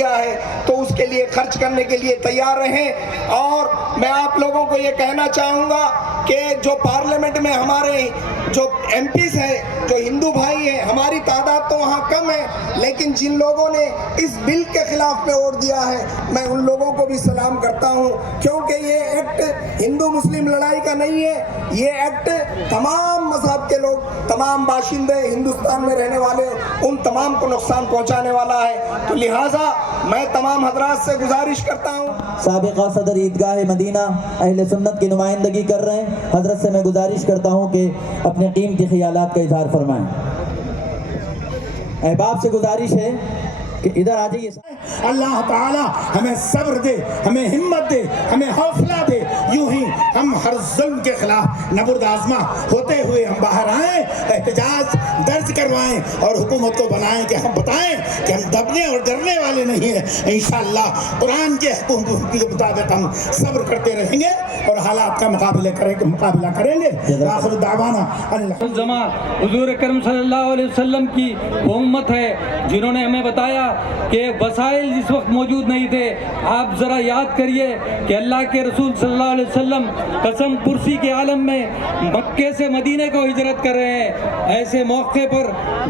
किया है तो उसके लिए खर्च करने के लिए तैयार रहें। और मैं आप लोगों को ये कहना चाहूँगा कि जो पार्लियामेंट में हमारे जो एमपीज हैं, जो हिंदू भाई हैं, हमारी तादाद तो वहाँ कम है, लेकिन जिन लोगों ने इस बिल के खिलाफ में वोट दिया है मैं उन लोगों को भी सलाम करता हूँ, क्योंकि ये एक्ट हिंदू मुस्लिम लड़ाई का नहीं है, ये एक्ट तमाम मजहब के लोग, तमाम बाशिंदे हिंदुस्तान में रहने वाले उन तमाम को नुकसान पहुँचाने वाला है। तो लिहाजा मैं तमाम हजरात से गुजारिश करता हूँ। साबिक़ा सदर ईदगाह मदीना अहले सुन्नत की नुमाइंदगी कर रहे हैं, हजरत से मैं गुजारिश करता हूँ कि अपने कीमती ख्यालात का इजहार फरमाएं। अहबाब से गुजारिश है कि इधर आ जाइए। अल्लाह ताला हमें सब्र दे, हमें हिम्मत दे, हमें हौसला दे, यूं ही हम हर जुल्म के खिलाफ नबुर्द आज़मा होते हुए हम बाहर आएँ, एहतजाज दर्ज करवाएं और हुकूमत को बनाएं कि हम बताएं कि हम दबने और डरने वाले नहीं हैं। इंशाअल्लाह कुरान के हुक्म के मुताबिक हम सब्र करते रहेंगे और हालात का मुकाबला करेंगे। आखिर दावाना हुजूर अकरम सल्लल्लाहु अलैहि वसल्लम की वो उम्मत है जिन्होंने हमें बताया कि वसाइल जिस वक्त मौजूद नहीं थे। आप ज़रा याद करिए कि अल्लाह के रसूल सल्लल्लाहु अलैहि वसल्लम कसम कुर्सी के आलम में मक्के से मदीने को हिजरत कर रहे हैं, ऐसे मौके पर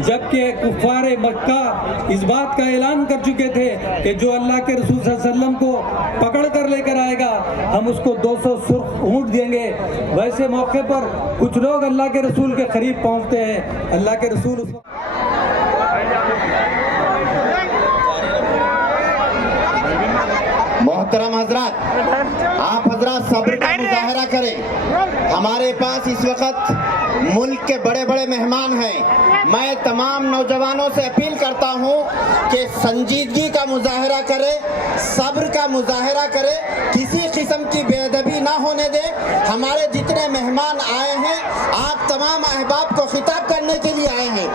जबकि कुफ़ार मक्का इस बात का ऐलान कर चुके थे कि जो अल्लाह के रसूल सल्लल्लाहु अलैहि वसल्लम को पकड़ कर लेकर आएगा हम उसको 200 सुर्ख ऊँट देंगे। वैसे मौके पर कुछ लोग अल्लाह के रसूल के करीब पहुँचते हैं। अल्लाह के रसूल मोहतरम हजरात, आप हजरात सब्र का मुजाहरा करें। हमारे पास इस वक्त मुल्क के बड़े बड़े मेहमान हैं। मैं तमाम नौजवानों से अपील करता हूं कि संजीदगी का मुजाहरा करें, सब्र का मुजाहरा करें, किसी किस्म की बेअदबी ना होने दें। हमारे जितने मेहमान आए हैं आप तमाम अहबाब को खिताब करने के लिए आए हैं,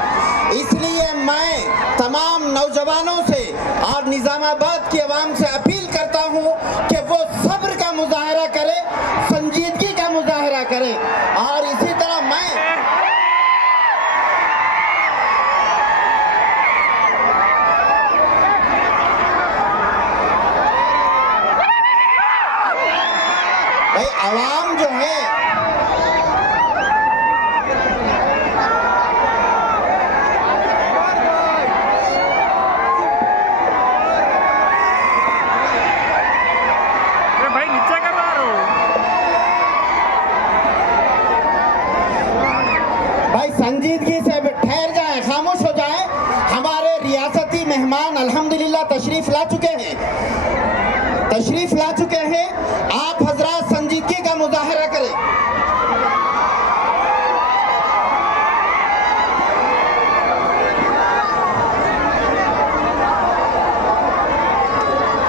इसलिए मैं तमाम नौजवानों से और निज़ामाबाद की आवाम से अपील करता हूं कि वो सब्र का मुजाहरा करे, संजीदगी का मुजाहरा करे। और इसी तरह मैं भाई आवाम जो है संजीदगी से ठहर जाए, खामोश हो जाए। हमारे रियासती मेहमान अल्हम्दुलिल्लाह तशरीफ ला चुके हैं। आप हजरात संजीदगी का मुजाहरा करें।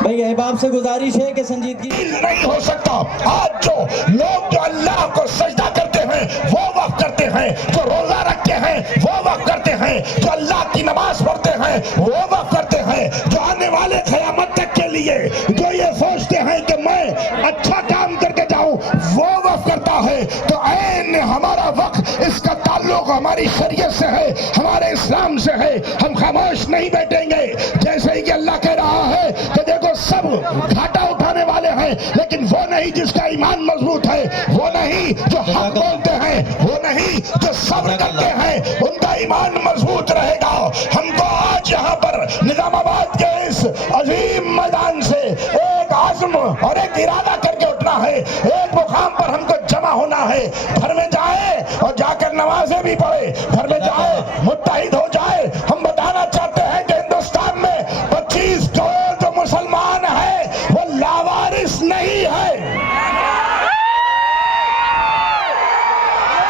भाई अहबाब से गुजारिश है कि संजीदगी नहीं हो सकता। आज जो लोग जो अल्लाह को सजदा करते हैं वो वक्त करते हैं, जो रोजा रखते हैं वो वक्त करते हैं, जो अल्लाह की नमाज पढ़ते हैं वो वक्त करते हैं, जो आने वाले क़यामत तक के लिए जो ये सोचते हैं कि मैं अच्छा काम करके जाऊं वो वक्त करता है। तो ऐन हमारा वक्त, इसका ताल्लुक हमारी शरीयत से है, हमारे इस्लाम से है। हम खामोश नहीं बैठेंगे। जैसे ही कि अल्लाह कह रहा है कि देखो सब घाटा उठाने वाले हैं, लेकिन वो नहीं जिसका ईमान मजबूत है, वो नहीं जो हक बोलते हैं, वो नहीं जो सब्र करते हैं, उनका ईमान मजबूत रहेगा। हमको आज यहाँ पर निजामाबाद के इस अजीम मैदान से एक आज़म और एक इरादा करके उठना है, एक मुकाम पर हमको जमा होना है। घर में जाए और जाकर नमाजें भी पढ़े, घर में जाए मुत्तहिद हो जाए। हम बताना चाहते हैं कि हिंदुस्तान में 25 करोड़ जो मुसलमान है वो लावारिस नहीं है।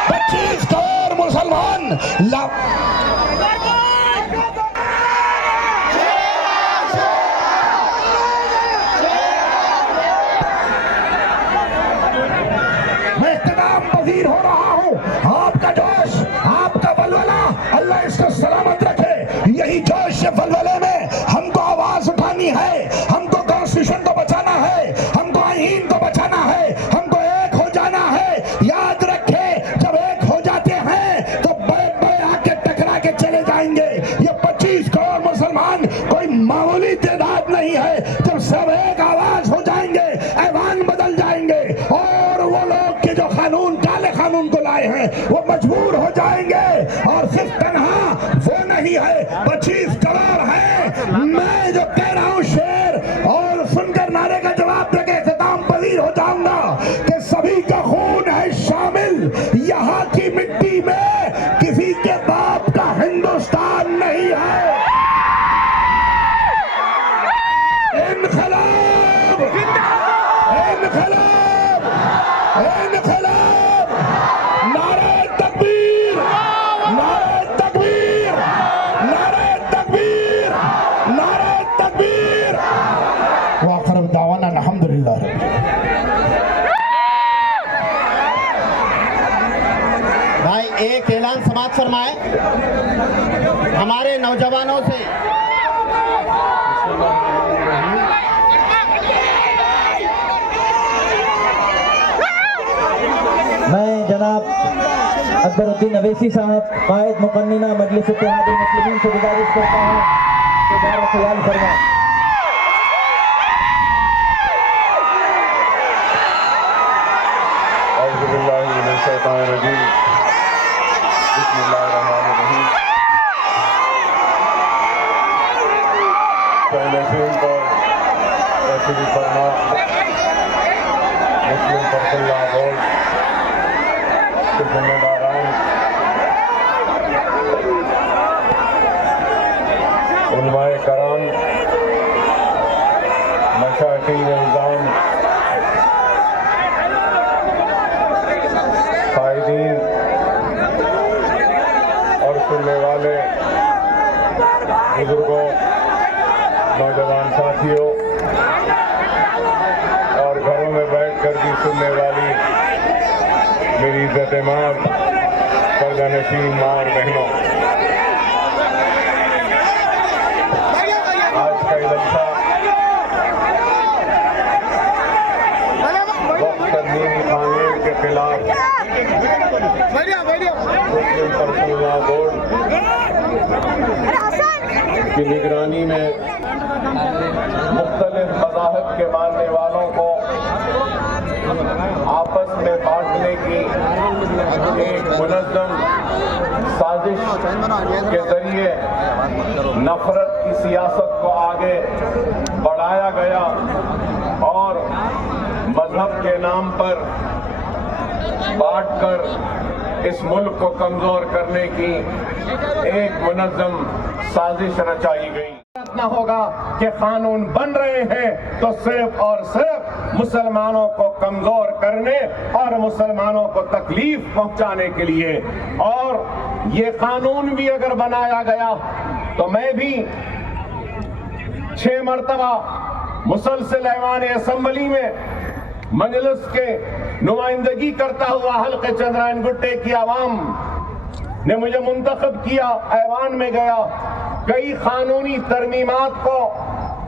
25 करोड़ मुसलमान मैं इख्तिताम पजीर हो रहा हूँ। आपका जोश, आपका वलवला अल्लाह इसको सलामत रखे। यही जोश वलवले में हमको आवाज उठानी है, हमको कॉन्स्टिट्यूशन को बचाना है, हमको आईन को बचाना है, हमको एक हो जाना है। याद रखे जब एक हो जाते हैं तो बड़े बड़े आके टकरा के चले जाएंगे। ये 25 करोड़ मुसलमान कोई मामूली तादाद नहीं मजबूर हो जाएंगे। और सिर्फ तनहा वो नहीं है, 25 करोड़ है। मैं जो कह रहा हूं शेर और सुनकर नारे का जवाब देके इख्तिताम पजीर हो जाऊंगा कि सभी का खून है शामिल यहाँ की मिट्टी में, किसी के बाप का हिंदुस्तान नहीं है। इनकलाब, इनकलाब, इनकलाब, नारे तकबीर, नारे तकबीर, नारे तकबीर, नारे तकबीर। वाखिर दावाना अल्हम्दुलिल्लाह। भाई एक ऐलान समाज फरमाए हमारे नौजवानों से। मैं जनाब अकबरुद्दीन अवैसी साहब कायद मुकन्निना मजलिस इत्तेहादुल मुस्लिमीन से गुजारिश करता हूँ कि गौर ख्याल फरमाएं। मुस्लिम पर्सनल बोर्ड के जिम्मेदारान, उलमाए कराम, मशाइखीन निज़ाम, कायदीन और सुनने वाले बुजुर्गों, नौजवान साथियों और घरों में बैठकर भी सुनने वाली मेरी इज्जत मार, पर्दा नशीन मार बहनों, आज का जलसा वक्त तरमीमी कानून के खिलाफ मुस्लिम पर्सनल लॉ बोर्ड की निगरानी में मुख्तलिफ मज़ाहिब के मानने वालों को आपस में बांटने की एक मुनज़्ज़म साजिश के जरिए नफरत की सियासत को आगे बढ़ाया गया और मजहब के नाम पर बांटकर इस मुल्क को कमजोर करने की एक मुनज़्ज़म साजिश रचाई गई। इतना होगा कि कानून बन रहे हैं तो सिर्फ और सिर्फ मुसलमानों को कमजोर करने और मुसलमानों को तकलीफ पहुंचाने के लिए। और ये कानून भी अगर बनाया गया तो मैं भी 6 मरतबा मुसलसल ऐवान असेंबली में मजलिस के नुमाइंदगी करता हुआ हल्के चंद्रायन गुट्टे की आवाम ने मुझे मुंतखब किया, ऐवान में गया। कई कानूनी तरमीमात को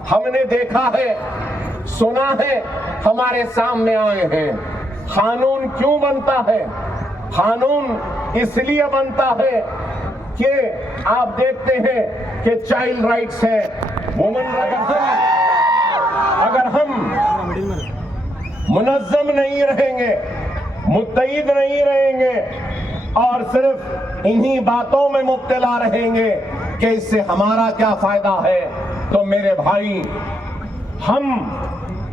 हमने देखा है, सुना है, हमारे सामने आए हैं। कानून क्यों बनता है? कानून इसलिए बनता है कि आप देखते हैं कि चाइल्ड राइट्स है, वुमेन राइट्स है। अगर हम मुनज़्ज़म नहीं रहेंगे, मुत्तहिद नहीं रहेंगे और सिर्फ इन्हीं बातों में मुब्तला रहेंगे कि इससे हमारा क्या फायदा है, तो मेरे भाई हम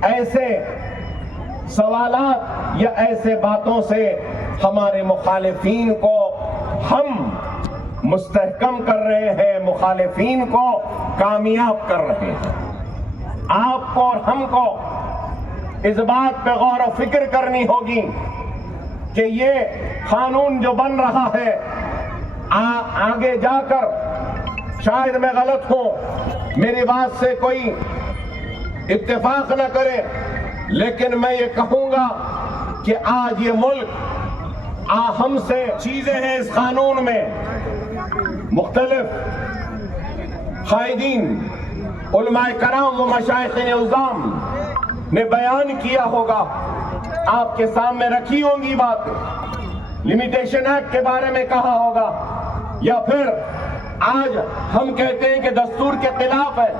ऐसे सवालात या ऐसे बातों से हमारे मुखालिफीन को हम मुस्तहकम कर रहे हैं, मुखालिफीन को कामयाब कर रहे हैं। आपको और हमको इस बात पे गौर और फिक्र करनी होगी कि ये कानून जो बन रहा है आगे जाकर शायद मैं गलत हूं, मेरी बात से कोई इत्तेफाक न करे, लेकिन मैं ये कहूंगा कि आज ये मुल्क हमसे चीजें हैं इस कानून में मुख्तलिफ कायदीन, उलमाए कराम व मशाइखीन निज़ाम ने बयान किया होगा, आपके सामने रखी होंगी बात, लिमिटेशन एक्ट के बारे में कहा होगा, या फिर आज हम कहते हैं कि दस्तूर के खिलाफ है।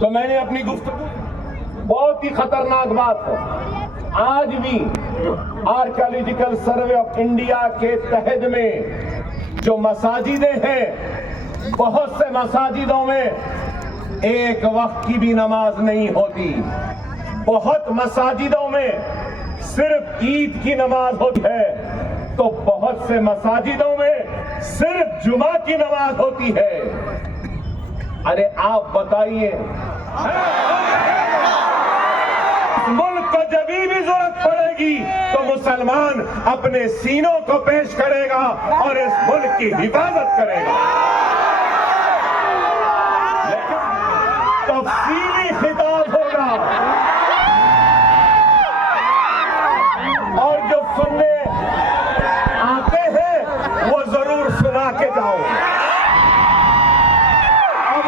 तो मैंने अपनी गुफ्तगू, बहुत ही खतरनाक बात है, आज भी आर्कियोलॉजिकल सर्वे ऑफ इंडिया के तहत में जो मसाजिदें हैं, बहुत से मसाजिदों में एक वक्त की भी नमाज नहीं होती। बहुत मसाजिदों में सिर्फ ईद की नमाज होती है, तो बहुत से मसाजिदों में सिर्फ जुमा की नमाज होती है। अरे आप बताइए, मुल्क को जब भी जरूरत पड़ेगी तो मुसलमान अपने सीनों को पेश करेगा और इस मुल्क की हिफाजत करेगा। लेकिन तफसीली खिताब होगा और जो सुनने आते हैं वो जरूर सुना के जाओ। अब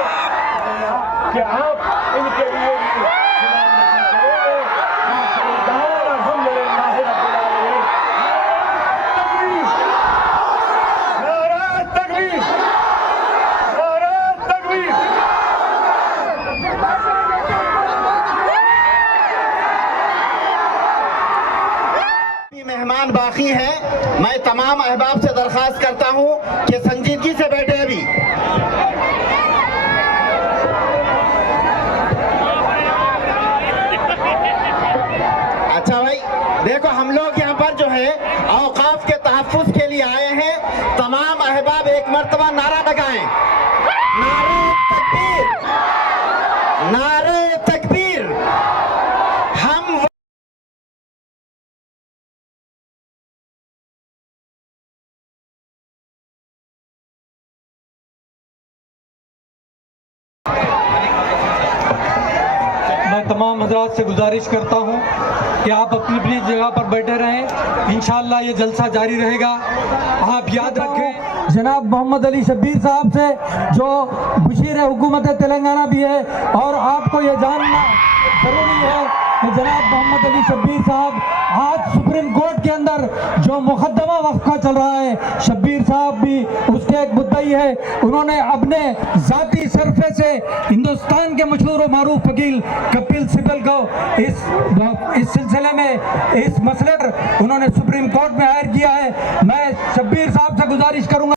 कि आप इनके लिए मेहमान बाकी हैं। मैं तमाम अहबाब से दरख्वास्त करता हूं कि संजीदगी से बैठे अभी। अच्छा भाई देखो, हम लोग यहाँ पर जो है औकाफ के तहफ्फुज़ के लिए आए हैं। तमाम अहबाब एक मर्तबा नारा लगाएं, नारे तकबीर, नारे तकबीर। हम मैं तमाम हजरात से गुजारिश करता हूं कि आप अपनी अपनी जगह पर बैठे रहें। इंशाअल्लाह ये जलसा जारी रहेगा। आप याद रखें जनाब मोहम्मद अली शब्बीर साहब से, जो मुशीर हुकूमत तेलंगाना भी है, और आपको ये जानना ज़रूरी है कि जनाब मोहम्मद अली शब्बीर साहब आज सुप्रीम कोर्ट के अंदर जो मुकदमा वक्फ का चल रहा है, शब्बीर साहब भी उसके एक मुद्दई है। उन्होंने अपने ज़ाती सरफे से हिंदुस्तान के मशहूर और मारूफ वकील कपिल सिब्बल को इस सिलसिले में, इस मसले पर उन्होंने सुप्रीम कोर्ट में हायर किया है। मैं शब्बीर साहब से गुजारिश करूंगा